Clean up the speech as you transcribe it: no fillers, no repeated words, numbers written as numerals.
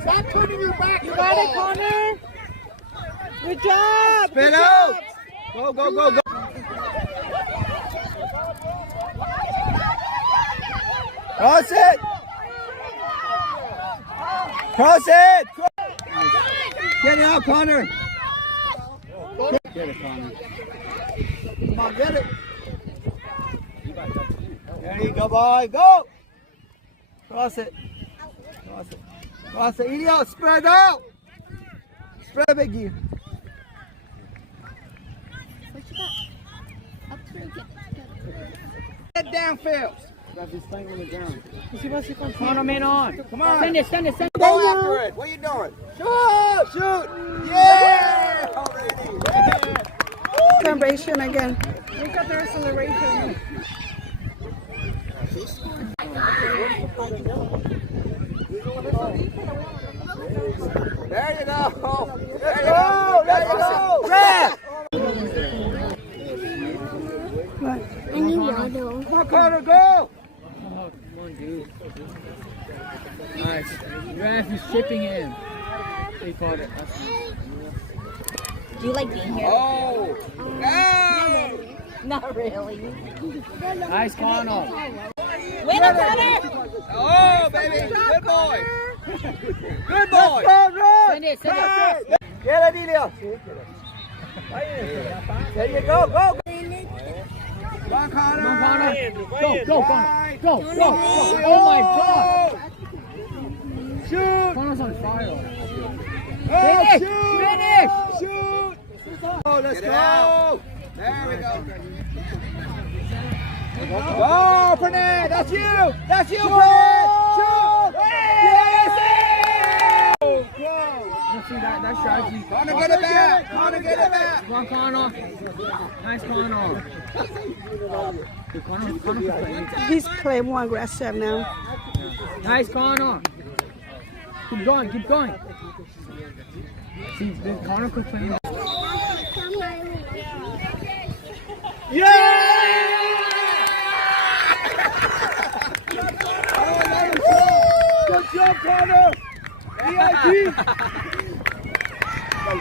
Stop turning your back. You got it, Connor. Good job. Spin out. Go, go, go, go. Cross it. Cross it. Get it out, Connor. Get it, Connor. Come on, get it. There you go, boy. Go. Cross it. Cross it. Cross it. Idiot. Spread out. Spread, Biggie. Get down, Phil. Connor, man on. Come on. Send it, send it, send it. Go after it. What are you doing? Shoot. Shoot. Yeah. Already. Yeah. Celebration again. We got their acceleration. There you go. There you go. There you go. Red. I need yellow. Come on, Connor, go. Oh, come on, dude. Nice. Ref is chipping him. They caught it. Do you like being here? Oh. No. Not really. Nice, Connor. Win up, Connor! Oh, baby. Good boy. Good boy. Send it, send it. Get it, Ilya. There you go. Go. Come on, Connor. Come on, Connor. Go, go, Connor. Go, go, go. Oh, my God. Shoot. Connor's on fire. Oh, Finish. shoot. Finish. Shoot. Oh, let's go. There we go. Go, Fernand. That's you. That's you, Fernand. Shoot. Yes. Oh, Let's see that strategy. Connor, get it back. Connor, get it back. Come on, Connor. Nice, Connor. Good, Connor playing. He's playing more aggressive now. Nice, Connor. Keep going, keep going. See, Connor could play. Yeah! Good job, Connor! EIG!